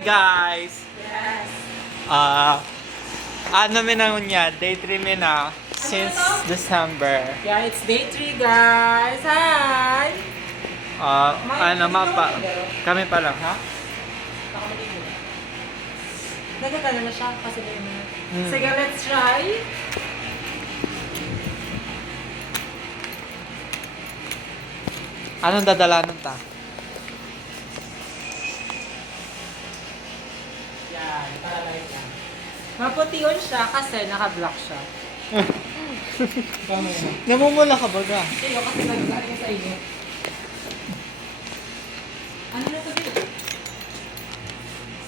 Guys, Yes. ano naman niya, day 3 na since December. Yeah, it's day 3, guys. Hi! Kami pa lang, ha? Nagkakala na siya kasi may mga. Hmm. Sige, let's try. Anong dadalanan ta? Yan, para light yan. Maputi yun siya kasi naka-block siya. Kama yun. Namumula ka ba ga? Sige, kasi nag-block sa inyo. Ano na to dito?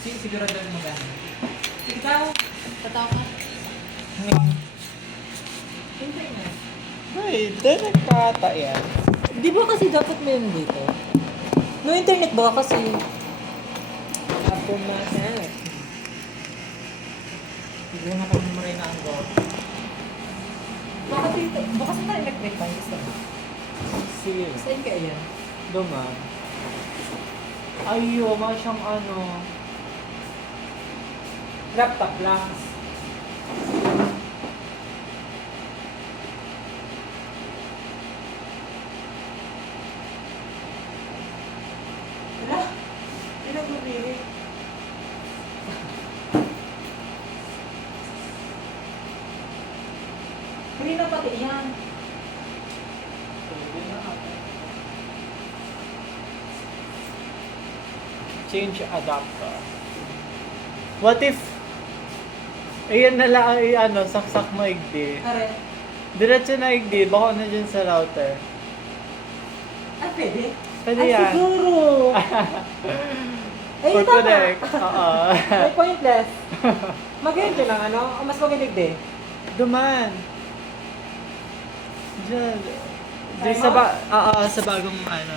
Sigurado mo gano'n. Sige daw. Tataw ka. Hintay na. Ay, direct pa ata yan. Di ba kasi dapat meron dito? No internet ba kasi? Apo masan. Hindi na kami maray na ang go. Baka dito, baka sa electric pa isa. Sige. Saan ka yan? Duman. Ayo, masyang ano. Laptop lang. Wala? Hindi na bumili. Huli na pati yan. Change adapter. What if ayan na lang ano, saksak mo igdi. Are. Diretso na igdi, baka na dyan sa router. Ah, pwede? Pwede Ah, yan. siguro. Ay, For tama. connect. Oo. May pointless. Maganda lang, ano? O mas magaling din. Duman. Diyan. Diyan Ay, sa mo? sa bagong ano.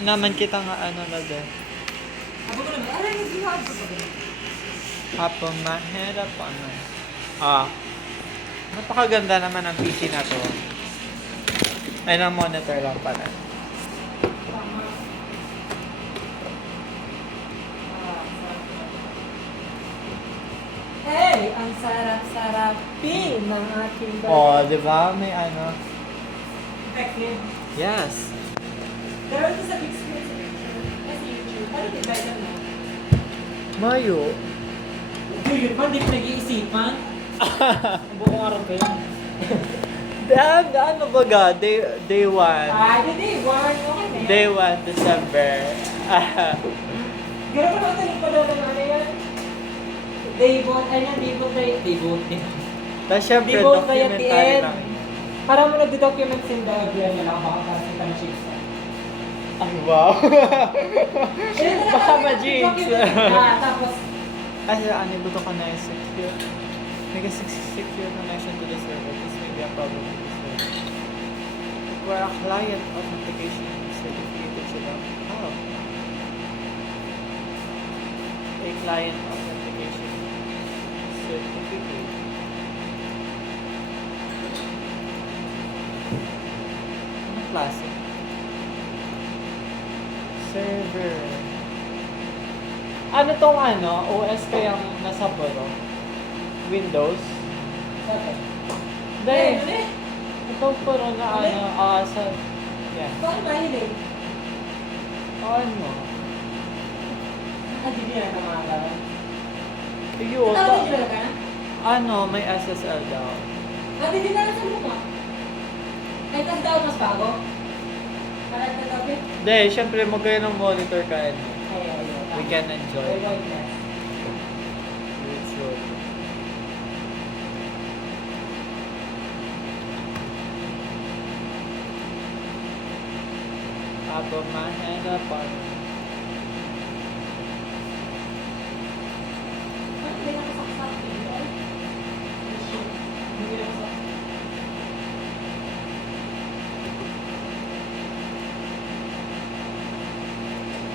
Naman kita nga ano na din. Abo ko naman. Aray, hindi nga ako ba? Habang mahirap ano. Napakaganda naman ang PC na to. Ay, na monitor lang pala. Tama. Hey, ang sarap-sarapin ng aking Oh, di ba? May ano. Effective. Yes. Pero ito sa big screen sa picture. Kasi YouTube. Ano di ba ito na? Mayo. Yun pa, hindi ko nag-iisipan. Ang buong araw ko yun. Ano ba ga? Day 1. Ay, di day 1. Okay na yan. Day 1, December. Gano'n pa natin pa daw ng ano yan? Day vote, ay yan, day vote. Tapos syempre, Di vote kayo at the documentary end. lang. Para mo nagdo-documents in the agreement na lang, baka kasi ng chips. Ay, wow. Baka ma-jinx. Tapos, As an able to connect secure, make a secure connection to the server. This may be a problem with the server. Require a client authentication certificate should have. Oh. A client authentication certificate. Anong klase? Server. Ano tong ano? OS kayang nasa buro? Windows? Dahil, itong puro na ano, sa... Yan. bakit mahilig? Ano? Hindi na mga gawin. Yun, Tawag nyo ka? ano, may SSL daw. Hindi na lang sa mukha. Kahit ang daw mas bago. Parang nagkabi. Dahil, syempre, magkayo ng monitor ka and Ay. we can enjoy. Yes. It's good. Habang mahirapan. Hindi na kasaksak. Hindi na kasaksak.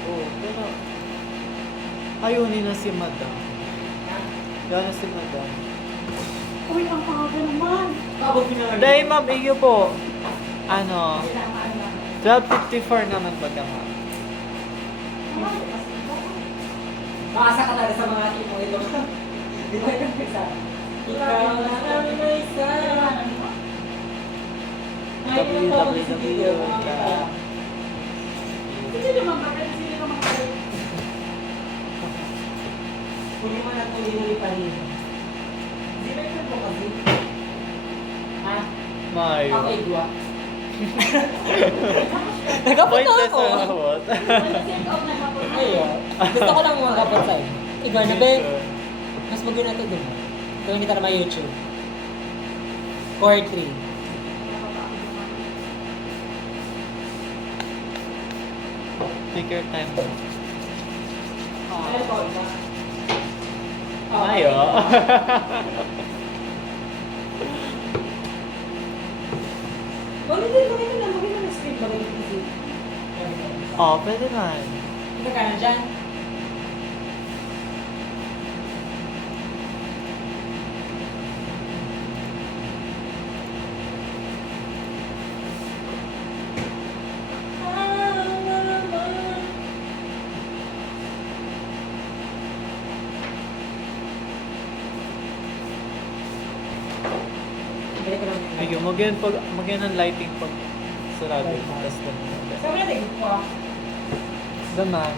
Oh, pero... Ayunin na si Madam. Yan na si Madam. Uy, ang kaga naman. Abot pinangalit. Dahil ma'am, iyo po. Ano, 12:54 naman baga ma'am. Maasa ka talaga sa mga tipo ito. Di ba yung isa? Ikaw na ang isa. Ngayon ako sa video. Hindi naman bakit sila naman kayo. Huli mo na tuloy pa rin. Sino po kasi? Ha? Mayo. Ako igwa. Nagkapot na ako. What? Send off na kapon. Ayun. Gusto ko lang mga kapot sa'yo. Igwa na ba? Mas maganda ito dun. Ito hindi ka naman YouTube. Core 3. Take your time. Ano po? Mayo. Maganda na screen. Maganda kasi. Oh, pwede man. Hindi ka na dyan. Balik ko lang yung Ayun, magyan ng lighting pag sarado. Tapos ganun. Sabi natin ko ah. Daman.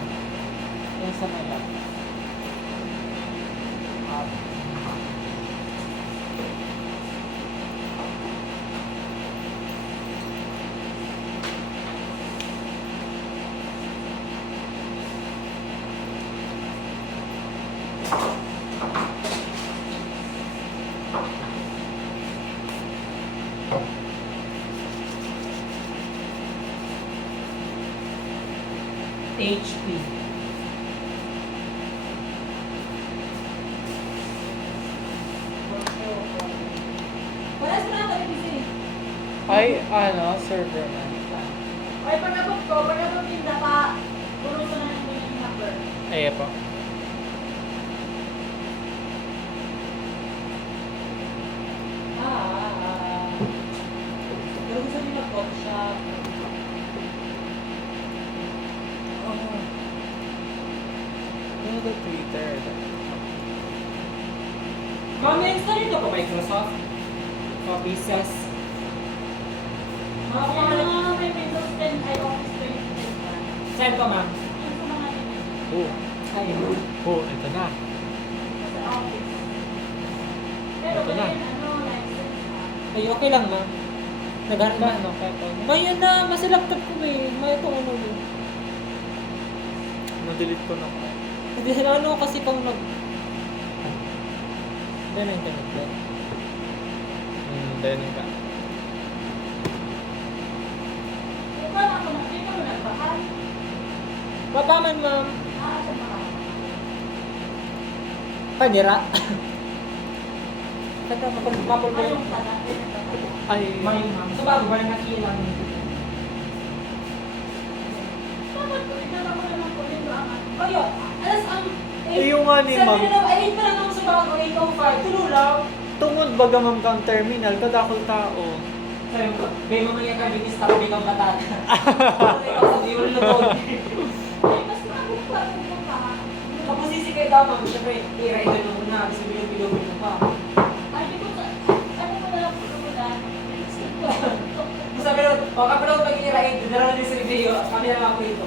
Yung sa mala. HP. Wala sa mga kasi. Ay, ano, server man. Ay, pag-abot ko, pag-abot din pa, puro ko na naman yung number. Ay, pa. Pero gusto niyo mag-workshop. Ano the Twitter? Comments na rin ko Microsoft. Offices. Mga mga may Windows 10 ay Office 2010 pa. Send ko ma'am. Yung sa mga nila. Oh, Ayun. oh, ito na. Sa Office. Pero Ito na. ganyan, ano, license na. Ay, okay lang ma'am. Naghanap Ba, na. ano, kaya pa? Ngayon na, mas laptop ko eh. May ito ano yun. Na-delete ko na. Hindi ano kasi pang nag... Hindi na internet ba? Then ka. Kung paano ako na, hindi ko na nagbakal. Papaman ma'am. Sa mga. Panira. Teka, mapul ko Ayong yung... tala, din ang tala. Ay, Mayroon ma'am. So bago ba nakilang? Dapat ko, itala ko naman po rin ang Kaya, alas ang... yung nga ni ma'am. Sabi na, ay, pa lang ako sa bago, 805. Tululaw. Tungod baga ma'am kang terminal, kadakol tao. Sabi ko, may mamaya ka, binis na kami kang batata. Ikaw sa diyon lutod. Ay, mas mabuka ko pa. Tapos sisikay daw ma'am, syempre, i-ride mo na, tapos bilog-bilog mo pa. Ay, di ko sa, ano ko na lang po ko na. Sabi na, o kapag pag i-ride, dala na din sa video, kami na mga ito.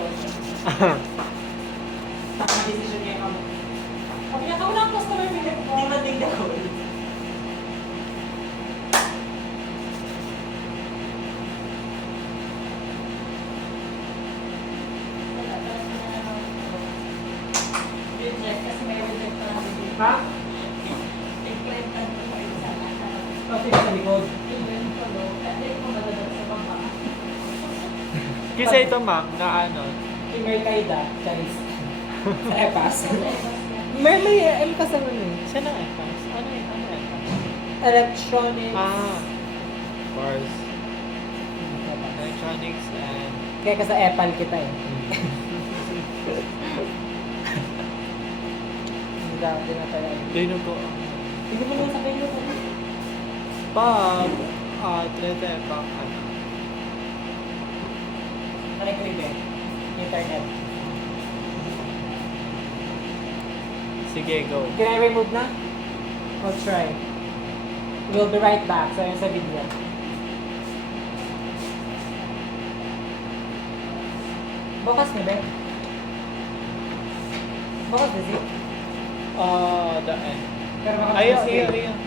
Tama decision niya ma'am. Sabi niya, wala ang customer, hindi man din daw. Reject, kasi may reject na namin dito. Ha? I-printan ko pa rin sa lahat. Kasi sa likod. I-win ko, no? Hindi ko madadala sa baba. Kasi ito ma'am, na ano. Kay Mercaida, Charis. Sa EPAS. May May M ka sa ano eh. Saan ang FS? Ano yun? Ano FS? Electronics. Of course. Electronics and... Kaya ka sa EPAL kita eh. Hindi daw, hindi na tayo. Dino ko. Hindi mo naman sa kayo. Pag, tinetepang, ano. Connect internet. Sige, go. Can I remove na? I'll try. We'll be right back. So, yun sa video. Bukas na ba? Bukas na siya. Daan. Pero baka Ayun, mas- ayun, ayun.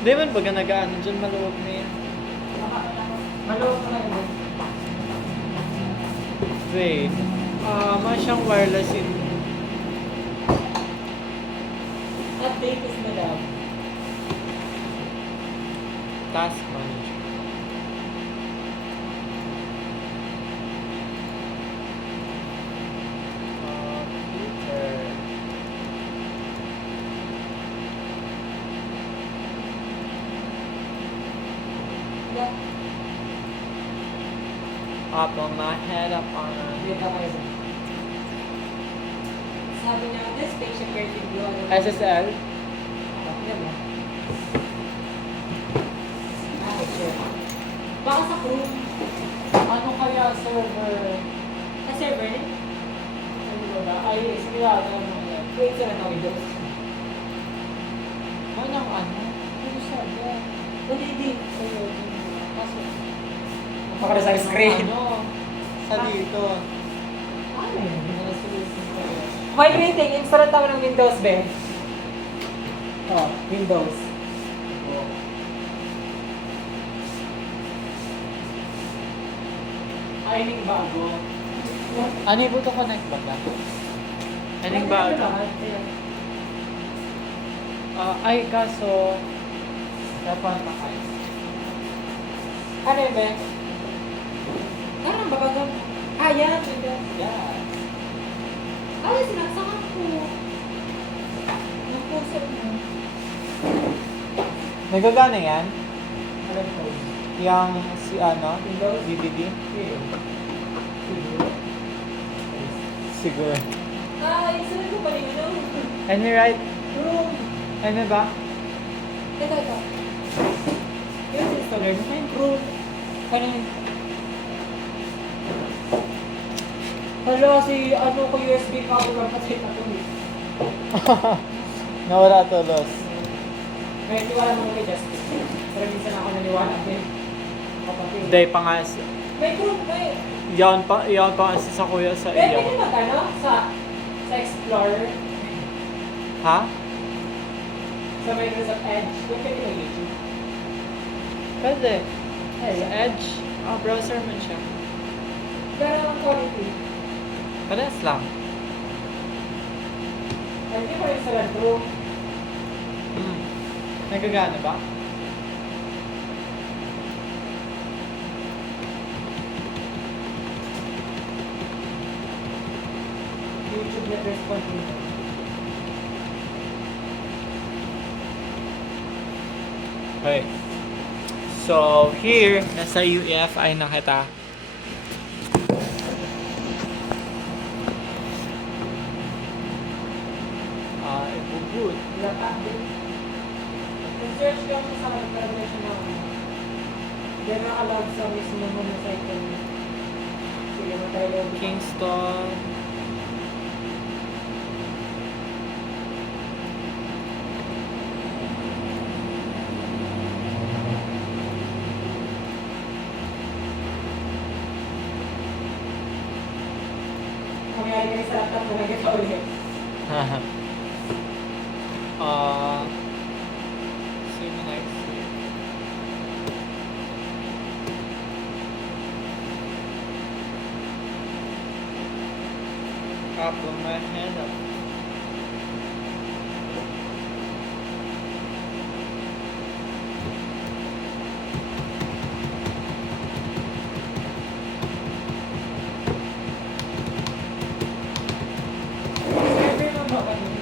Di man baga nag-ano dyan, maluwag na yan. Maluwag na yun. Wait. Mga siyang wireless in... Update is na daw. Task manager. Computer. Up on my head, up on Hindi ba kayo sa... Sabi niya, this picture perfect blue. SSL. Baka sa Chrome. Ano kaya server? Sa server niya? Ano ba? Ay, sigurado naman yan. Wait, sila na Windows. Anong ano? Ano sabi? Hindi. Kaso, Pakala sa screen. Ano? Sa dito. Ano yun? Ano solution ko yan? While waiting, install tayo ng Windows, be. Oh, Windows. Ay, ning bago. Ano yung buto connect ba ka? Ano yung bago? Ay, kaso... Dapat na kayo. Ano yun, be? Parang babagang. Ah, yan. Windows. Yeah. Ay, sinaksakan ko. Ang puso mo. Nagagana yan? Alam ko. Yung si ano? Windows? DVD? Siguro. Ay, saan ko pa rin ano? Ano right? Chrome. Ano ba? Ito. Yung installer mo, yung Chrome. Ano yun? Hala, si ano ko USB cable lang patay na ito eh. Nawala tulos. May tiwala mo kay Justin. Pero minsan ako naniwala din. Kapatid. Day pa nga. May Chrome, may... Yan pa kasi sa kuya sa Pwede iyo. mag ano? Sa Explorer. Ha? Sa Microsoft Edge. Pwede mag YouTube. Pwede. Sa Ay, Edge. Browser man siya. pero ang quality. Parehas lang. Ay, hindi ko rin sa Chrome. Nagagana ba? YouTube net respond dito. Okay. So, here, nasa UEFI na kita. Ibuboot. Wala pa din. Nag-search ko ako sa calculation na ako. Hindi nakalog sa mismo mo na site ko. Sige, matay lang. Kingston. Mangyari kayo sa laptop na nag-ito ulit. Sino next? Top of my head up. Server mo ba kanina?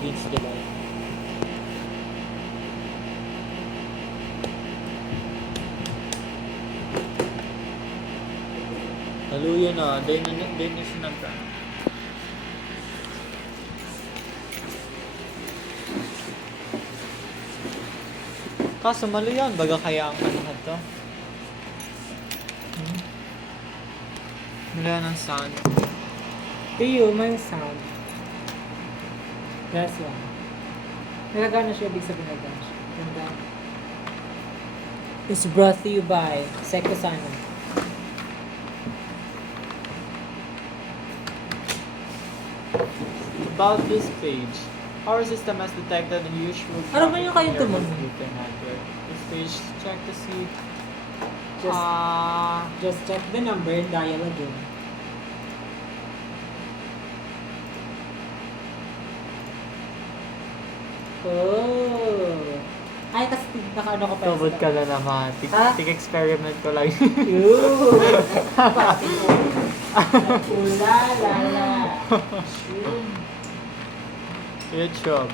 Beach July. Haluya na, day na siya nagka. Kaso maluyan, baga kaya ang ano to? Wala ng sound. Tiyo, may sound. That's one. Nagagana siya, ibig sabihin nagagana siya. Ganda. It's brought to you by Seco Sana. About this page, our system has detected unusual Ano ba yung kayong traffic near tumon? the computer network. This page check to see Just, ah just check the number and dial again. Oh. Ay, kasi naka-ano ko pa. tubod ka na naman. Ha? Tig-experiment ko lang. Yoo! Ulalala. YouTube.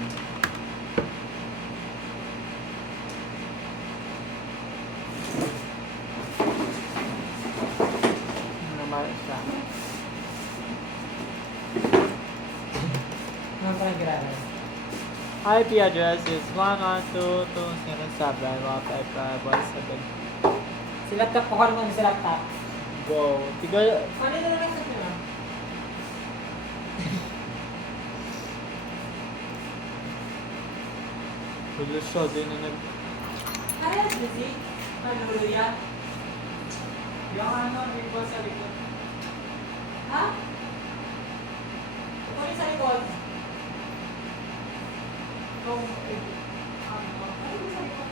Naman siya. Ano pa nag-aaral? IP address is 112.207.155.17. Si laptop ko, ano si laptop? Go. Tiga, Paano na lang sa nyo? hulo siya. Di na nag... Ay, busy. Hallelujah. Yung ano, people sa likod. Ha? Ano sa likod? Kung, Ano sa likod?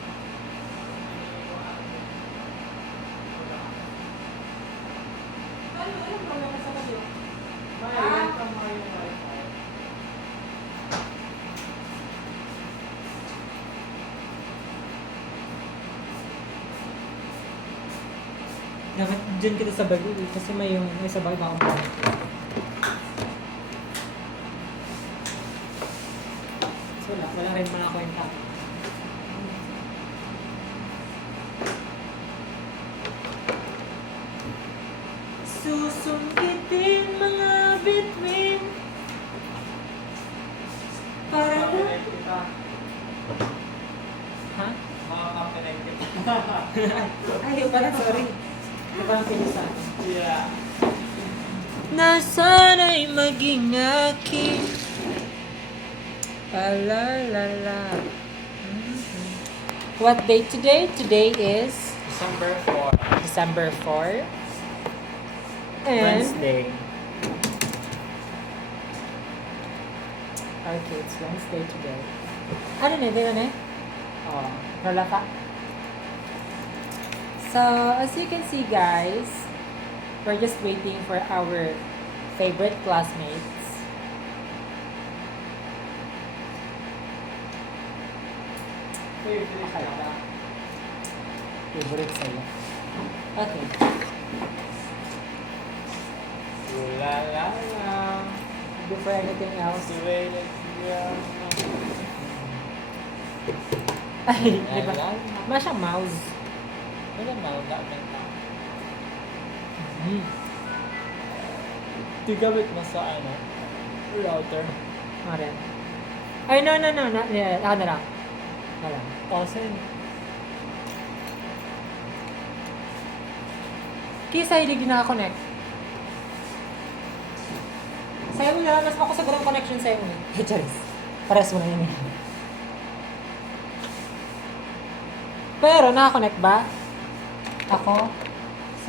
Ano problema sa kanyo? Dapat dyan kita sa bag kasi may sa bag ako. So wala rin mga kwenta. Susungkitin mga bituin para na... kita. Ha? Makakapinig kita. Ay, yung pala, sorry. Yung pala pinisa. Yeah. Nasana'y maging akin. Palalala. What date today? Today is December 4. December 4. And Wednesday. okay, it's Wednesday today. Ano na, di ba na? Oh, wala pa. So, as you can see guys, we're just waiting for our favorite classmates. Okay ba? Favorite sa'yo. Okay. La la la. Before anything else. The way that you are. Ay, di ba? Masyang mouse. Wala mawala ka na. Hmm. Tigamit mo sa ano? Router. Maren. Ay, no. Yeah, ako na lang. Wala. Kasi Kisa hindi ginaka-connect. Sa'yo mo na, mas ako sa ground connection sa'yo mo. Hey, Charis. Pares mo na yun eh. Pero, naka-connect ba? Ako?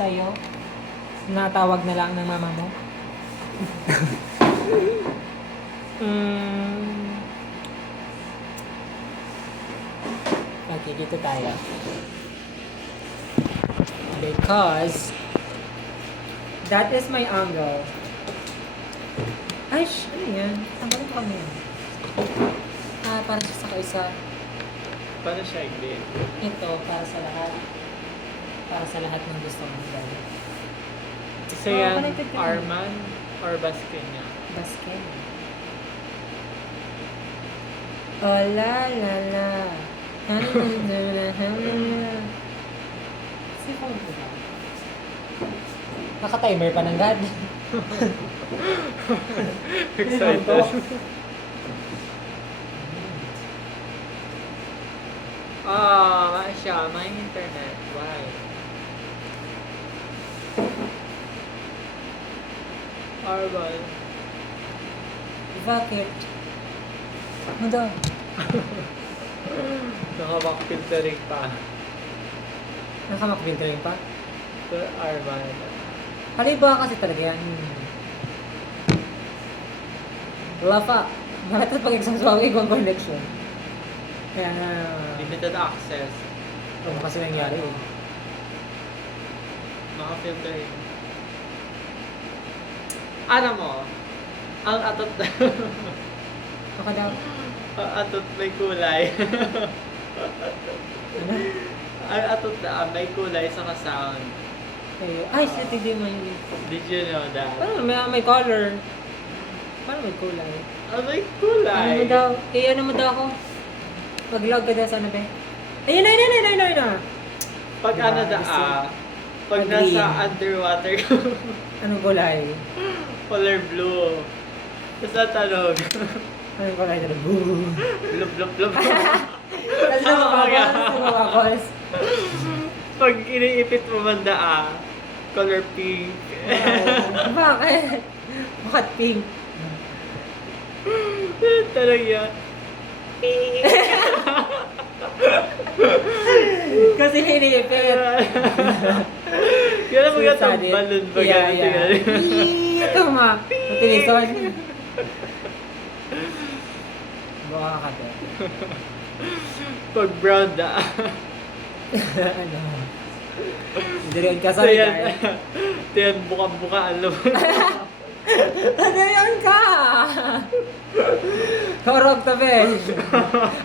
Sa'yo? Natawag na lang ng mama mo? Okay, dito tayo. Because that is my angle. Ay, ano yan? Tanggalin ko kami yan. Para siya sa kaisa. paano siya i-grade? Ito, para sa lahat. Para sa lahat ng gusto mong gawin. Isa Oh, yan, connected ka na. Arman or Baskin niya? Basket. Oh, la la la. Sipon ko ba? Naka-timer pa ng God. Excited. Ah, siya, may internet. Why? Arbal. Bakit? Ano daw? Nakamak-filtering pa. Nakamak-filtering pa? So, Arbal. Kaliba kasi talaga yan. Wala pa. Malatot pag-exam sa ibang connection. Kaya nga, Limited access. ano kasi nangyari eh. Naka-filtering. Ano mo? Ang atot Baka daw, ang atot may kulay. ano? Ang atot na may kulay sa sound. Eh, ay, shit, hindi mo yun. Did you know that? Paano may color? Paano may kulay? May Ano kulay. mo daw? Eh, ano mo daw ako? Mag-log ka daw sa ano ba? Ayun na! Pag Diba? ano da pag Agree. nasa underwater ka, Anong kulay? color blue. Tapos natalog. Anong kulay na? Boo! Blub, blub, blub. Kasi lumabakos. Pag iniipit mo man color pink. Bakit? Bakit pink? Talaga. Kasi iniipit. Kaya mga itong Susadit. balloon ba Yeah, ganito yeah. yan? Ito ma. Utilison. Buka ka to. Pag brown Ano? Direon ka So sa yan, guy. ito yan buka-buka, alam mo. Direon ka! Korog to, be.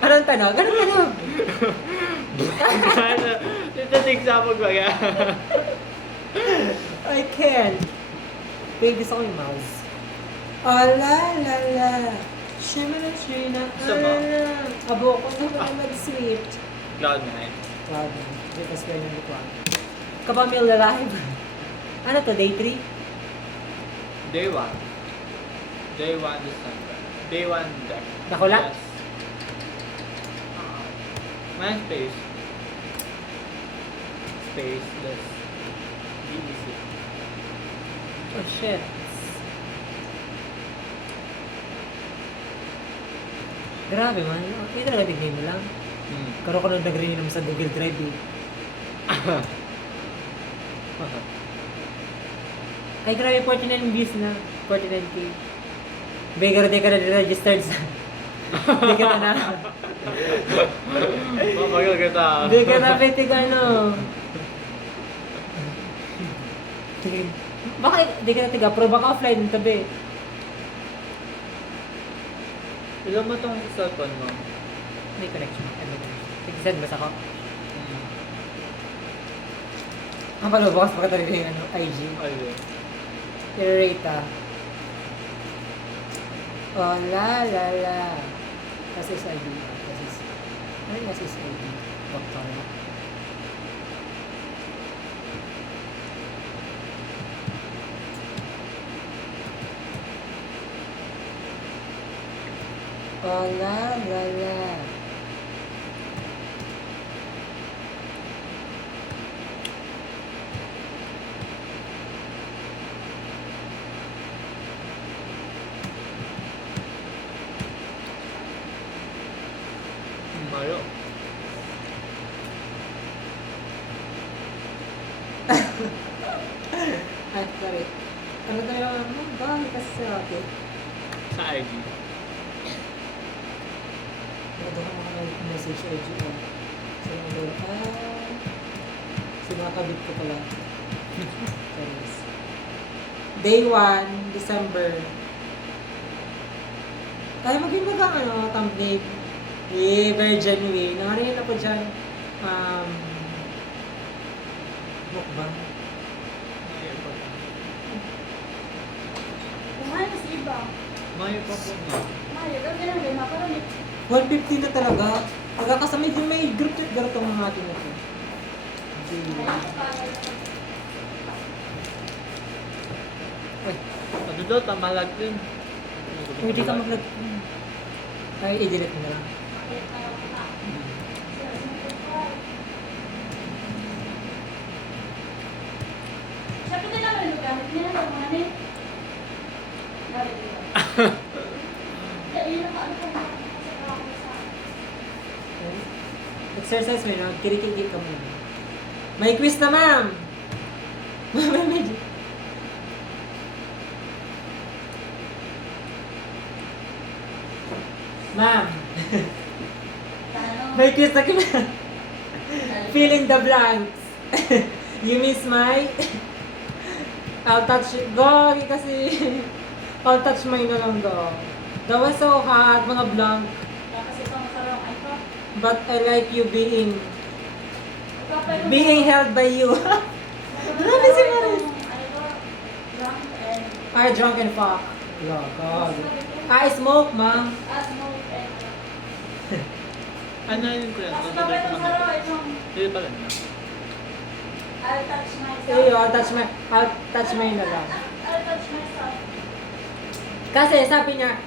Anong tanong? Anong tanong? Ito nagsapag baga. I can't. Wait, gusto ko yung mouse. Oh, la la la. Shimana, shimana, Sama? Abo ko na ba mag-sweet? Cloud9. Wow, dito sa kanya ng kwan. Kapamil na live. Ano to, day 3? Day 1. Day 1 December. Day 1 deck. Nakula? Yes. MySpace. Space, this. BBC. Oh shit. Grabe man. Hindi talaga tignan mo lang. Karoon ko nang nag-renew sa Google Drive eh. Ay grabe, 49 views na. 49k. Beggar, di ka na registered sa... Di ka na Mabagal kita. Di ka na pitig ano. Baka di ka na tiga-approve. Baka offline tabi. Ilan mo itong cellphone mo? May connection. Sige-send mo sa ko. Ang pala, bukas pa ka talaga yung ano, IG. Ayun. I-rate ah. Oh, la la la. Kasi sa ID. Kasi sa... Ano yung kasi sa ID? Doktor na. Oh, la la la. Mayo. Ay, sorry. Ano tayo? Bakit kasi sa akin? Sa ID. Ito ko message IG ko. So, sinakabit ko pala. Yes. Day 1, December. Kaya maging baga, ano, thumbnail. Eh, very genuine. Nangarin ako dyan. Mukbang. Mahal na si iba. Mayo pa po nga. Mahal, pero ganun din. Pero 150 na talaga. Pagkakasama din may group chat garot ang mga ating ito. Ay, Ano daw, tamalag din. hindi ka mag-lag. Ay, i-delete mo na lang. Siya pwede naman yung gamit niya. Ang mga ni. Gamit niya. Kaya yun ang ano kung Exercise mo yun, kirikikik ka muna. May quiz na, ma'am! Ma'am! May quiz na kina. Fill in the blanks. You miss my... I'll touch... Gagi kasi... I'll touch my na lang go. That was so hard, mga blank. kasi itong sarong ay ko. But I like you being held by you. Grabe si Maris. Drunk and I drunk and fuck. Yeah, God. I smoke, ma. smoke and Ano yun ko yan? kasi kapag itong sarong itong Hindi pala na. I'll touch myself. Hey, I'll touch my na lang. I'll touch myself. Kasi sabi niya,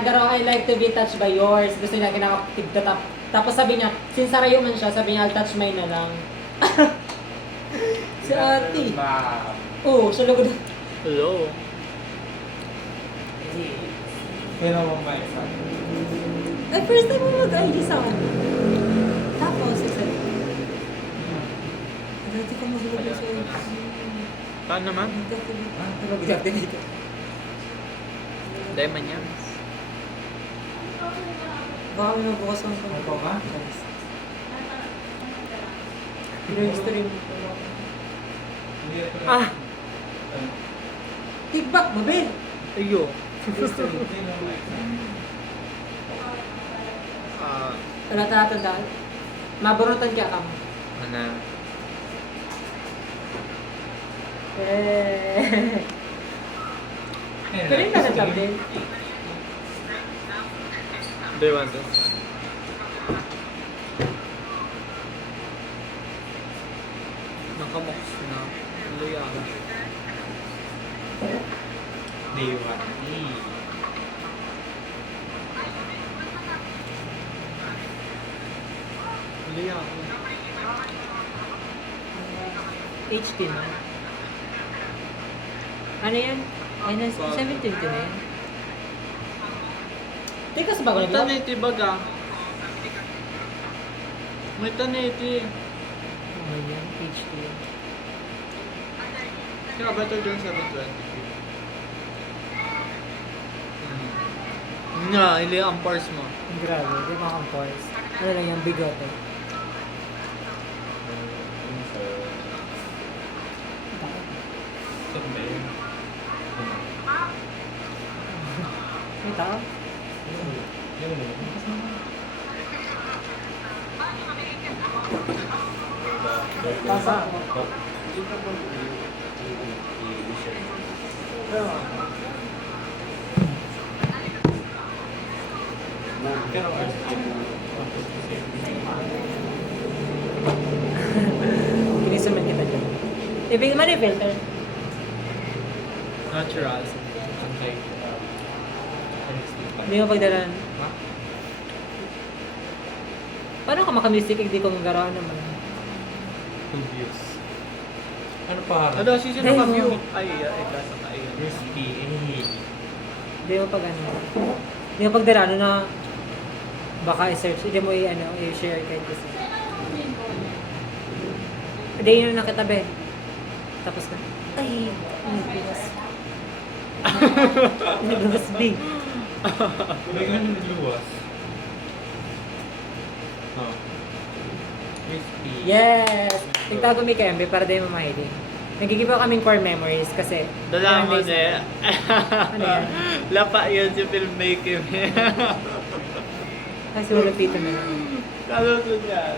Garo, I like to be touched by yours. Gusto niya kinakapag-tap. Tapos sabi niya, since sarayo man siya, sabi niya, I'll touch mine na lang. Si ate. Oo, siya lugod. Hello. Kailan mo ba isa? Ay, first time mo mag-ID sa akin. Tapos, isa. Dati ka maglagay sa Paano ma'am? Mag-activate. Dahil man yan. Baka may mabukas ang Ano ba? Pinag-stream. Ah! Kickback, mabel! Ayo. Kailan mo isa? Ah, Wala tatandaan. Maburutan kaya ka mo. ano? Eh. Pero yung nagtatab din. Do you want to? Nakamox na. Luya ako. Day 1. Luya ako. HP na. Ano yan? Ay, 17 na yan. Teka, sa bago May na taniti baga. May taniti. Ano yan? HP yan. Kaya better than 720. Nga, ili ang parts mo. Grabe, di ba kang pores? Ano lang yung bigote? May tao? Pasok mo. Kinisuman kita dyan. Ibig man yung filter. Natural. Hindi mo pagdalan. Paano ka makamistik hindi ko magarawan naman? 2 views. Ano pa? Ano, sisi Hey, na mo. ka-view. Ay, kasa ka. Crispy. Hindi mo pag ano. Hindi mo pagdalan na baka i-search. Hindi mo i-share kahit gusto. Hindi yun na nakitabi. Tapos na. Ay, nagluwas. Nagluwas B. May ganun nagluwas. Oh. Crispy. Yes! Nagtago mi kay MB para di mo mahilig. Nagigiba kaming core memories kasi Dala mo ilang days na. Ano yan? Lapa yun si filmmaker. Kasi wala pito na lang. Kalusod yan.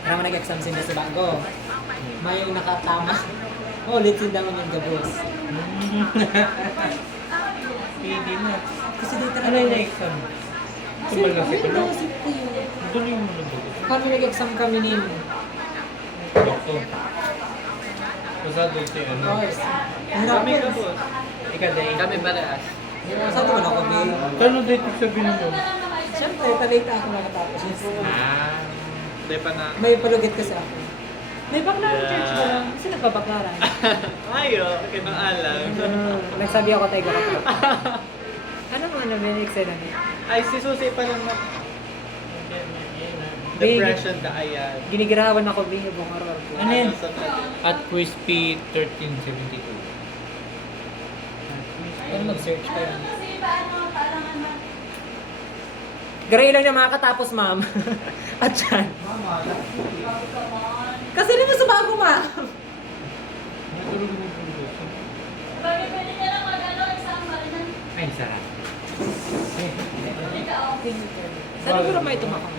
Para mo nag-exam sinda sa bago. May yung nakatama. Oh, ulit sinda mo yung gabos. Pwede na. Kasi dito Ano yung exam? Tumal na si Tulo. Sip ko yun. Tuloy mo na buto. Kami nag-exam kami nino. Dokto. Pasado si ano. Course. Hirap Kami yun. ka po. Ika day. Kami parehas. Saan naman ako, May? Kano day ito sabihin mo? Siyempre, talita ako nakatapos. Ah. Hindi pa na. May palugit kasi ako. May baklaran church ba lang? Kasi nagbabaklaran. Ayo, kinaalam. Nagsabi ako tayo gano'n. Ano mo na may excited na? Ay, si Susi pa lang na. Depression da ayan. Ginigirawan ako bingo bong araw. Ano yun? sa At Crispy 1372. Ano mag-search kayo? Kasi paano, kailangan man. Garay lang na makakatapos, ma'am. At yan. Mama, Kasi rin yung sumago, ma'am. Natulog mo po. Bakit pwede ka lang mag-ano, exam ba rin? Ay, sarap. Ikaw. Saan ko may tumakang?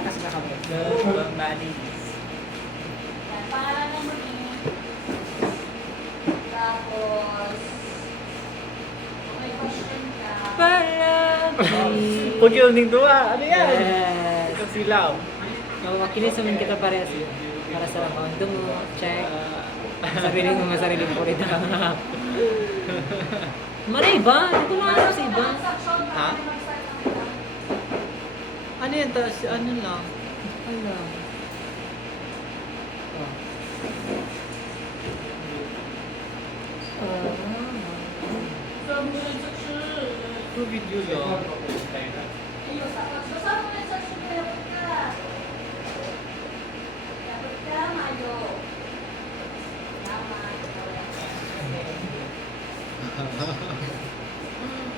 Kasi nakabot. Manis. Yan, pangalan ng muli. Tapos, may question ka. Palagi. Huwag yung ning duwa. Ano yan? Yes. Ikaw silaw. Kinisumin kita parehas yun. Para sa ramondo mo. Check. Sarili mo nga sarili ko rin. Maray ba? Ito lang ako sa iba. Ha? Ano yan? Tapos ano lang? Ano? Oh. Two video lang. Basta mo na sa super ka. Dapat ka, mayo. Tama.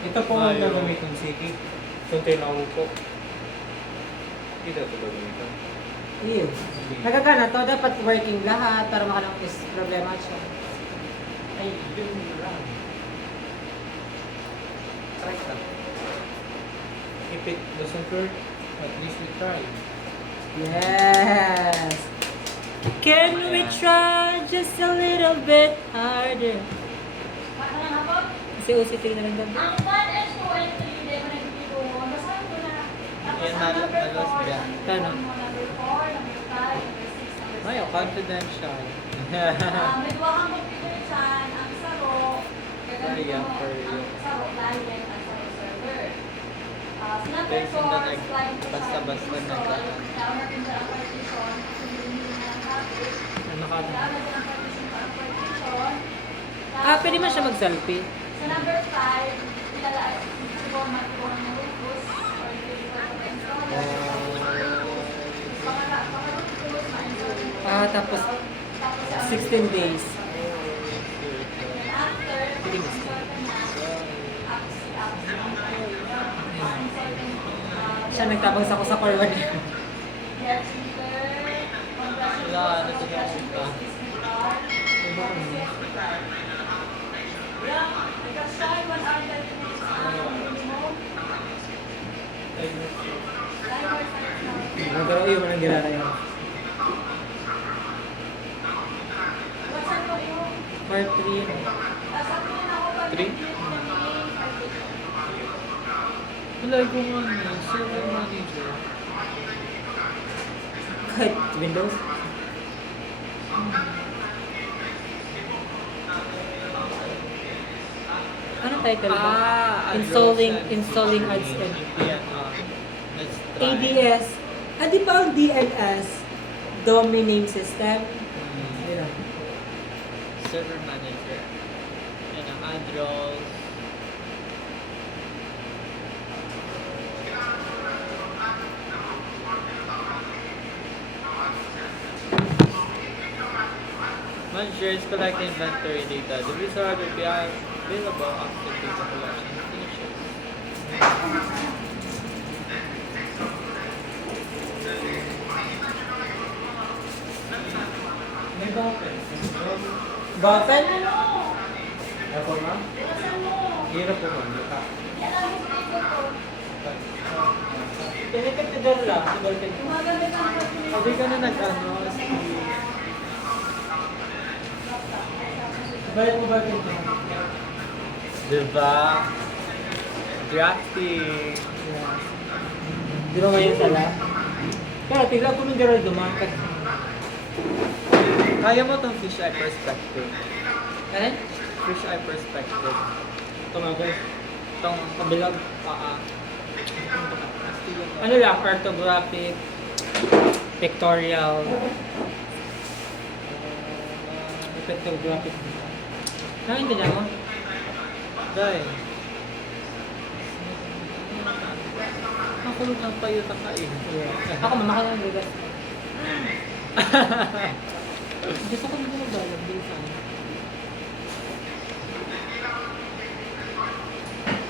Ito po ang gagamitin sige. Kung tinawag ko. Hindi ito gagamitin. Iyo. Nagagana to, dapat working lahat para makalang is problema siya. Ay, yun lang. Try ka. If it doesn't work, at least we try. Yes! Can we try just a little bit harder? Baka lang ako. Kasi UCT na lang ganda. Ang 1 and 2 and 3, hindi mo nagpipito. Basahin ko na. Tapos Yan, ang number nalos 4, ka. Kano? number 4, number 5, number 6, number 7. Mayo, confidential. May duwa kang computer dyan, ang saro, gagawin Ayan, mo, for you. ang saro client at saro server. Sa number Guys, 4, hindi slide ko siya, basta-basta install, nagkaan. download din siya ang partition, hindi na ang topic, Ano ka na? download din ang partition para partition. Pwede man siya mag-selfie. Sa number 5, ilalaay, i-format ko ng Rufus, or i-format ko ng installer. Pang-root tools, ma-install din ko. Tapos Tapos ang 16 days. after, Piling. install ka na, apps, Siya nagtabang sa ko sa core 1. Wala, ano to yung ito? Pero yun, walang ginara yun. Part 3 yun. 3? Wala ko nga server manager. Kahit Windows. Anong title ba? Installing AdSense. Yan, let's try. ADS. Di ba ang DNS? Domain Name System? Ayun. Server manager. Yan ang address. Managers collect inventory data. The result will be available after data collection finishes. May bakit? Button? Ako na? Hirap po man. Baka. Pinipit na doon lang. Ballpen. Sabi ka na nag-ano, Bayad mo ballpen ko. diba? Drafting. Yeah. Di ba ngayon sala? Kaya tigla po nung Gerald dumaan kasi. Kaya mo tong fish eye perspective. Ano? Fish eye perspective. Tumagos. Tong Kabilag. Ano lang, orthographic, pictorial, pictographic. Nakaintindihan mo? Dahil. Nakulog ng payo ka eh. Yeah. Ako mamakal ng bigas. Gusto ko nito magbalag din sa ano.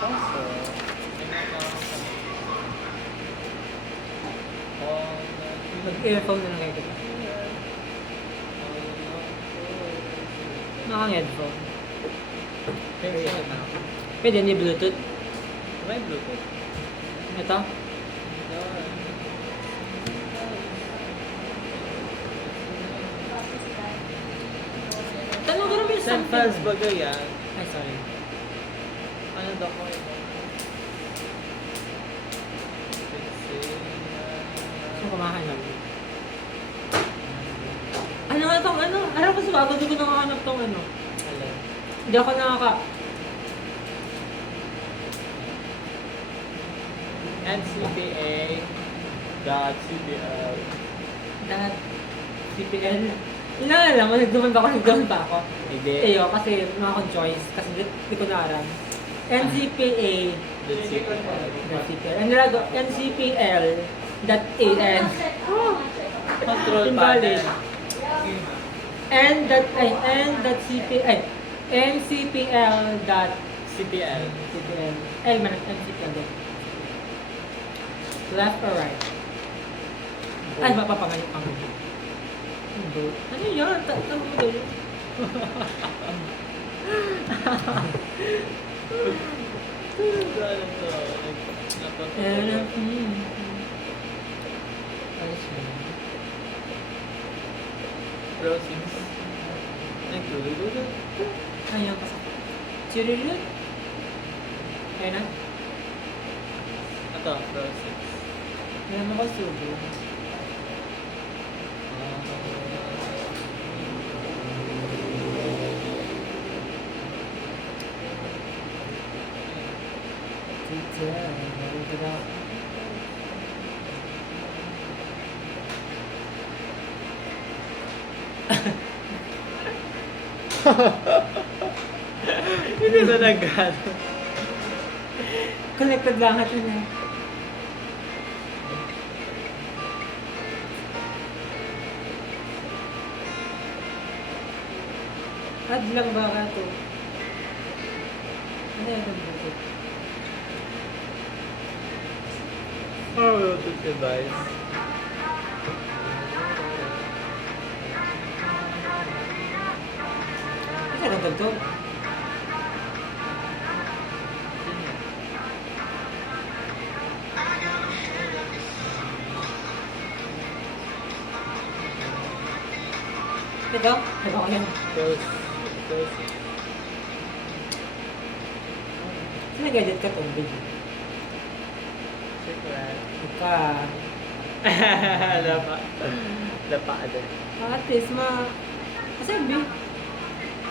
Kaso, Mag-earphone na lang kayo kita. Nakang-headphone. Pwede ni Bluetooth. may Bluetooth. Ito. Tanong ko naman yung Send files bagay yan. Ay, sorry. Ano daw ko ito? Saan kumahan lang? Ano nga tong ano? Alam ko sa bago, di ko nakahanap tong ano. Alin? Hindi ako nakaka... NCPA.cpl. Lahat. CPL. Alam mo, nagduman pa ako. Hindi. Ayo, kasi mga akong choice. Kasi di ko naaram. NCPA. .cpl. Ang nalago, NCPL.an. Control Invalid. panel. N.cpl. CPL. CPL. L man, NCPL. Left or right? Ay, mapapangalit pang ano yan? Tanong mo doon. Browsing. Nagdulululut. Ayan pa sa... Chirilut? Ayan na? Ito, browsing. Ayan mo ko subo. Hindi na nagano. Connected lang ito na. Add lang ba ka ito? Ano yan ang butot? Oh, Bluetooth device. Ano yan ang butot? Ito? Ito ko yan. Browsing. Saan nag-edit ka itong video? Secret. Ika. Lapa. Lapa din. At least Kasabi.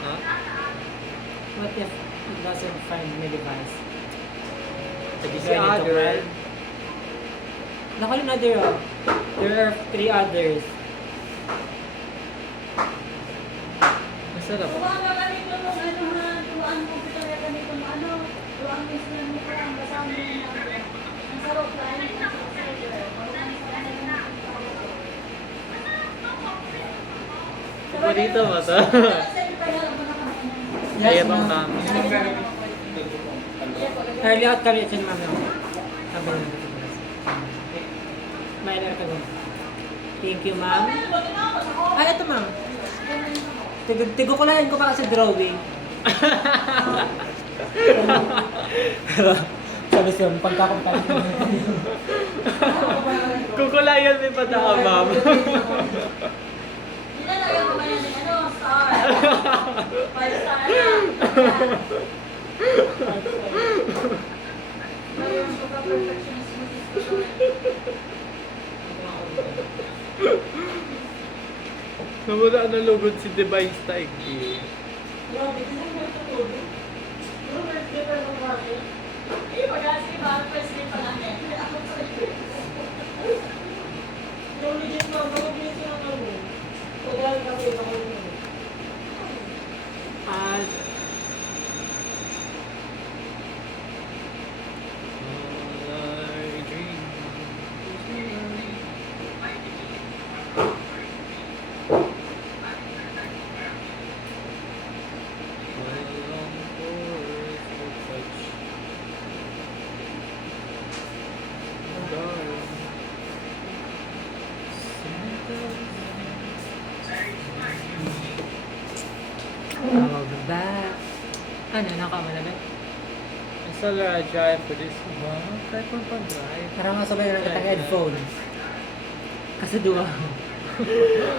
Ha? What if it doesn't find my device? Sabi Do si I need to other. write? Naku, another oh. There are 3 others. Masarap. Tuwang ka ganito mo, ano ha, tuwang computer ka ganito mo, ano, tuwang insulin mo ka lang, basahan mo yung mga. Ang sarap tayo, ang sarap tayo. Paborito mo to? Yes, Kaya bang ma'am. kami? Early out kami ito ni ma'am. Sabi na natin. May ka doon. Thank you, ma'am. Ah, ito, ma'am. Tigukulayan ko pa kasi drawing. Sabi siya, pagkakumpay. Kukulayan may pataka, ma'am. Nilalagyan ko ba yan ng ano, star? 5 star na. Mayroon ko ka perfectionist mo. Nawala na lugod si Device Taiki. Grabe, kasi ang ganda ko. Pero birthday pa ng bakit? Eh, pag-asi ba? First day pa lang eh. Ako sa Yung legit mo, mag-bless yung ano. Pag-alala kasi ako yun. At all our dreams. Walang force to touch. Darling. Oh, ba? Ano, nakamalabit? I saw Lara drive for this one. Try ko pa drive. Parang nga sabay na nagkatang headphone. Kasi duwa.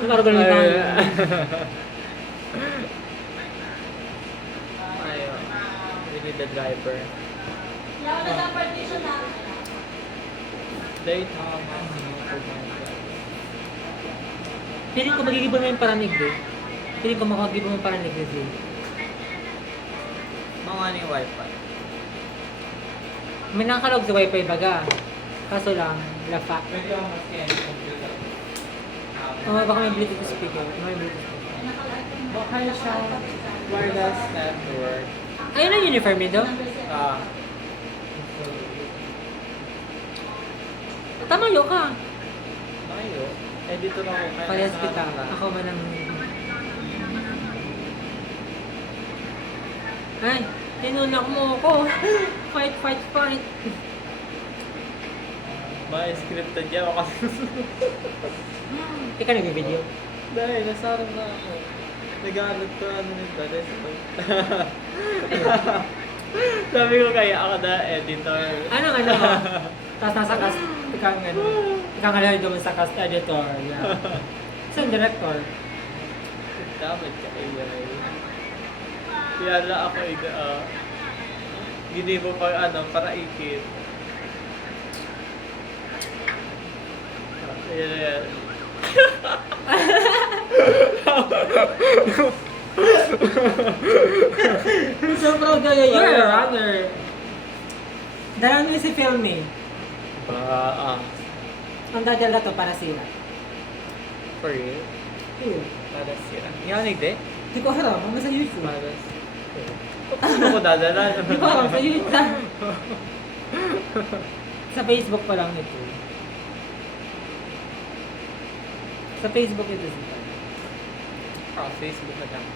Parang ganun yung Ayun. We need the driver. Yaw na sa partition na. Dahil tama. Feeling ko magigibon mo yung paranig eh. Feeling ko makagibon mo yung paranig eh. Mga ni wifi. May nakakalog sa wifi baga. Kaso lang, lafa. Pwede ako mag-scan yung computer. Oh, baka may Bluetooth speaker. May Bluetooth speaker. Baka siya wireless network. Ayun ang uniform nito. Ah. Tamayo ka. Ayo. Eh dito na ako. Kaya Parehas nasa kita. harap ka. Ako man ang... Ay, tinunak mo ako. Fight, fight, fight. Mga scripted yan ako kasi. Ikaw nag-video. Dahil nasa harap na ako. Nag-aalog ko ano nito. Sabi ko kaya ako na editor. Anong ano? Tapos nasa cast, ikaw nga ano. Ikaw nga lang doon sa cast editor. Yeah. Isang director. Dapat ka i-way. Kaya na ako hindi mo pang ano, para ikit. Ayan. I'm so proud of you. You're a runner. Dahil mo si film eh. Ang dadala to para sila. For real? Ayun. Para siya. Yan hindi? Hindi ko alam. Ano sa YouTube? Para siya. Ano ko dadala? Hindi ko alam. Sa YouTube. Sa Facebook pa lang ito. Sa Facebook ito siya. Facebook na lang.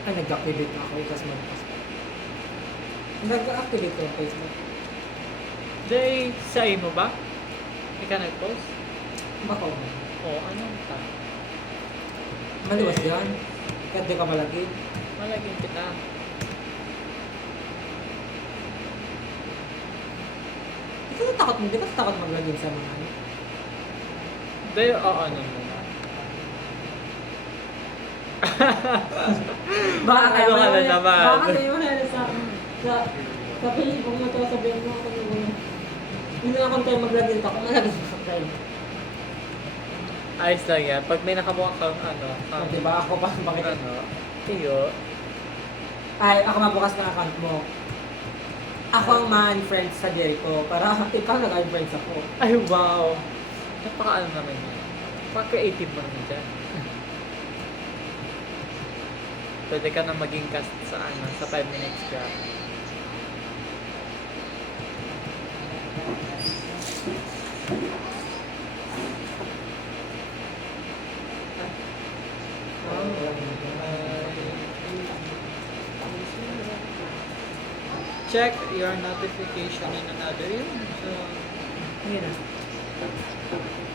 Ay, nag-activate ako. Tapos mag-post pa. Nag-activate ko ng Facebook. Day, sa mo ba? Ikaw nag-post? Bako. Oo, anong ta? Maliwas yan. Kahit di ka malagay. Malaging kita. Di ka natakot mo. Di ka natakot maglagay sa mga ano. Day, oo, ano mo. Baka Ano ka na naman? Baka kayo na sa Facebook mo to, sabihin mo ako yun. Hindi na akong tayo maglagay ako. Malagay ako tayo. Ayos lang yan. Pag may nakabuka kang ano, Diba ako pa bakit? ano, tiyo. Ay, ako mabukas ng account mo. Ako ang ma-unfriend sa Jericho para ikaw nag-unfriend ako. Ay, wow! Napaka-ano naman yun. Napaka-creative mo naman dyan. Pwede ka na maging cast sa ano, sa 5 minutes grab. Check your notification in another room. So, Ayun na.